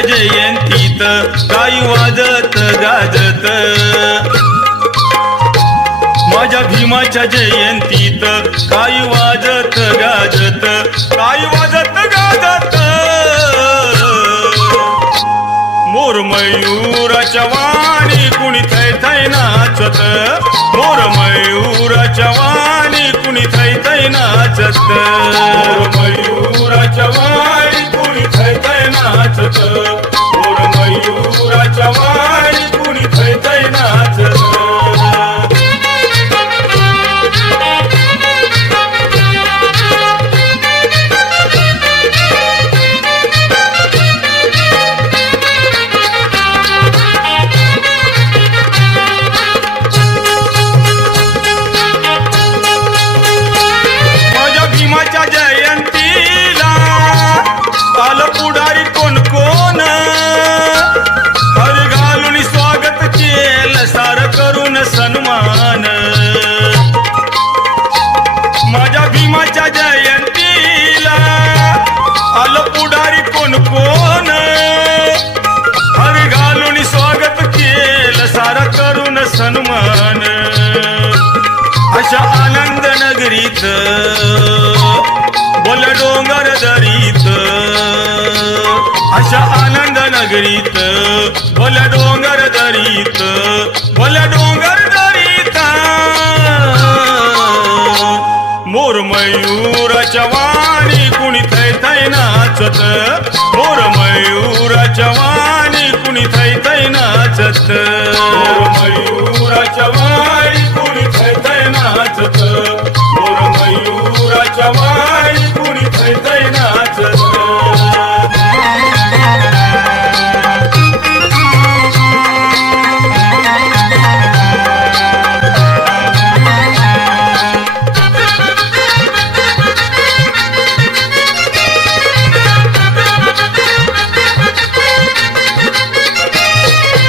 भीमाच्या जयंतीत काही वाजत गाजत, माझ्या भीमाच्या जयंतीत काही वाजत गाजत, काही वाजत गाजत, मोर मयूराच्या वाणी कुणी थै थै नाचत, मोर मयूराच्या वाणी कुणी थै थै नाचत, मोर मयूराच्या वाणी कुणी थै थै नाचत, मोर मयूराच्या वाणी कुणी थै थै नाचत. जयंतीला आल पुढारी कोण कोण, हर घालून स्वागत केलं सार करून सन्मान, माझ्या भीमाच्या जयंतीला आल पुढारी कोण कोण, हर घालून स्वागत केलं सार करून सन्मान, अशा आनंद नगरीत बोल डोंगर दरीत, अशा आनंद नगरीत बोल डोंगर दरीत, बोल डोंगर दरीत, मोर मयूराच्या वाणी कुणी थै थै नाचत, मोर मयूराच्या वाणी कुणी थै थै नाचत, मोर मयूराच्या वाणी कुणी थै थै नाचत, मोर मयूराच्या वाणी कुणी थै थै नाचत.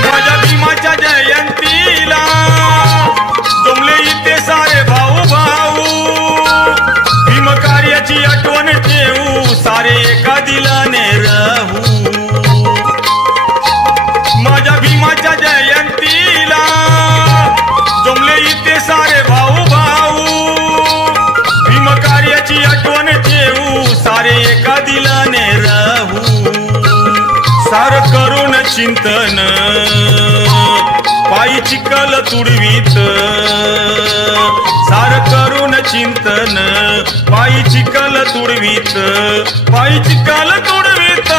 माझ्या भीमाच्या जयंतीला जमले इथे सारे भाऊ भाऊ, भीम कार्याची आठवण ठेवू सारे एका दिलाने राहू, माझ्या भीमाच्या जयंतीला जमले इथे सारे भाऊ भाऊ, भीम कार्याची आठवण ठेवू सारे एका दिलाने राहू, सार करून चिंतन पायी चिखल तुडवीत, सार करून चिंतन पायी चिखल तुडवीत, पायी चिखल तुडवीत,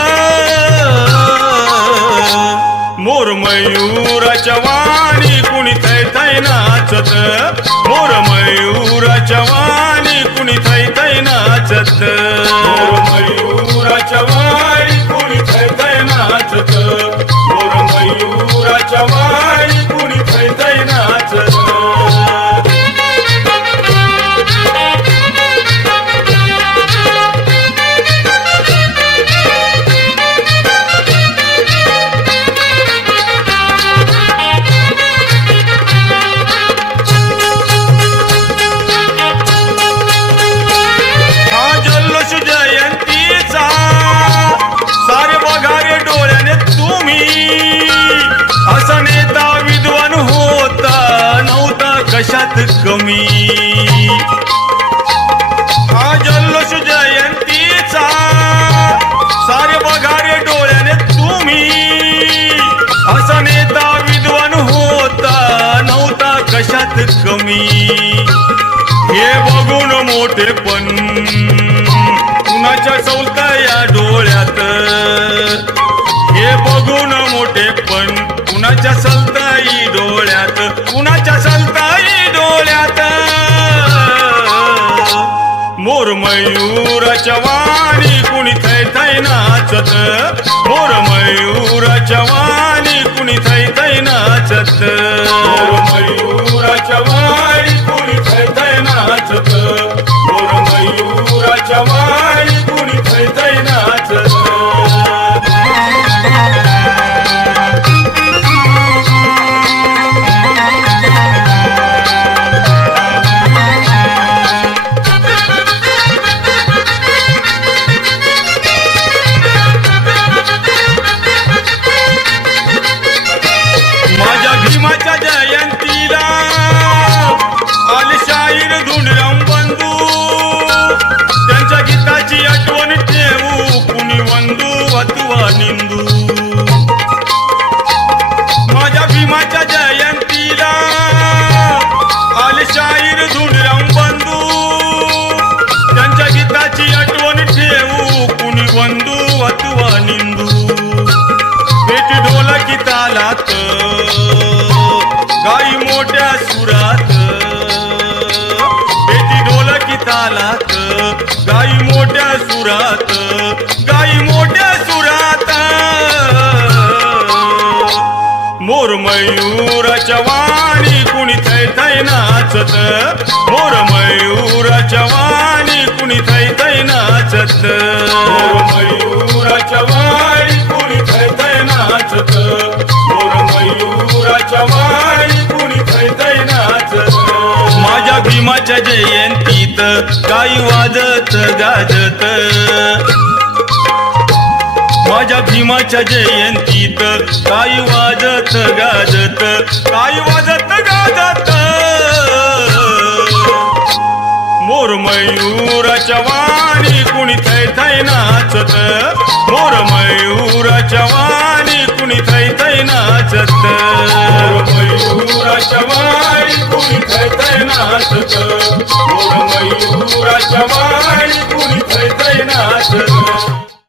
मोर मयूराच्या वाणी कुणी थै थै नाचत, मोर मयूराच्या वाणी कुणी थै थै नाचत, मोर मयूराच्या वाणी कुणी थै थै नाचत, मोर मयूराच्या वाणी कुणी थै थै नाचत. हा जल्लोष जयंतीचा सारे बघा रे डोळ्याने तुम्ही, असा नेता विद्वान होता नव्हता कशात कमी, हा जल्लोष जयंतीचा सारे बघा रे डोळ्याने तुम्ही, असा नेता विद्वान होता नव्हता कशात कमी, हे बघून मोठेपण कुणाच्या चौलता या डोळ्यात, हे बघून मोठेपण कुणाच्या सलताई डोळ्यात, कुणाच्या सलताई डोळ्यात, मोर मयूराच्या वाणी कुणी थै थै नाचत, मोर मयूराच्या वाणी कुणी थै थै नाचत, मोर मयूराच्या वाणी कुणी थै थै नाचत, मोर मयूराच्या वाणी कुणी थै थै नाचत. अथवा निंदू. माझ्या भीमाच्या जयंतीला आले शाहीर धुंडराम बंधू. त्यांच्या गीताची आठवण ठेवू कुणी बंधू अथवा निंदू. पेटी ढोलकी तालात गाई मोठ्या सुरात. पेटी ढोलकी तालात गाई मोठ्या सुरात. गाई मोठ्या सुरात. मोर मयूराच्या वाणी कुणी थै थै नाचत. मोर मयूराच्या वाणी कुणी थै थै नाचत. मोर मयूराच्या वाणी कुणी थै थै नाचत. मोर मयूराच्या वाणी कुणी थै थै नाचत. माझ्या भीमाच्या जयंतीत गाई वाजत गाजत. माझ्या भीमाच्या जयंतीत गाई वाजत गाजत. गाई वाजत गाजत. मोर मयूराच्या वाणी कुणी थै थै नाचत. मोर मयूराच्या वाणी कुणी थै थै नाचत. मोर मयूराच्या वाणी कुणी थै थै नाचत. मोर मयूराच्या वाणी कुणी थै थै नाचत.